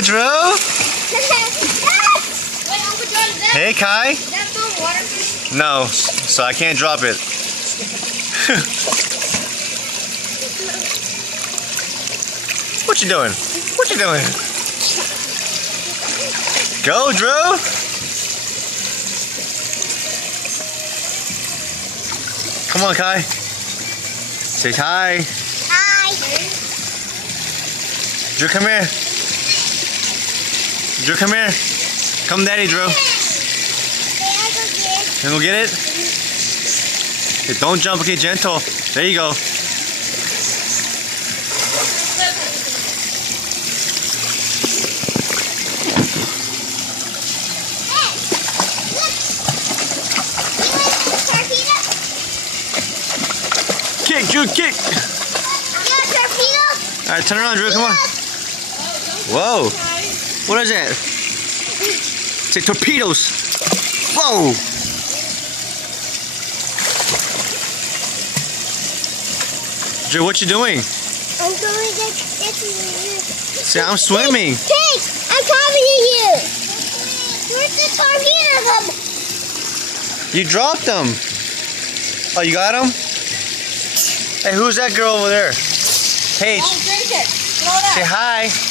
Go, Drew. Hey, Kai. Is that still water? No, so I can't drop it. What you doing? What you doing? Go, Drew. Come on, Kai. Say hi. Hi. Drew, come here. Drew, come here. Come, Daddy, Drew. Can we get it? Okay, don't jump, okay, gentle. There you go. Kick, Drew, kick! Alright, turn around, Drew, come on. Whoa! What is that? Say torpedoes! Whoa! Drew, what you doing? I'm going to Say, I'm swimming. Hey, I'm coming to you. Where's the torpedoes? You dropped them. Oh, you got them? Hey, who's that girl over there? Paige. Drink it. Throw it out. Say hi.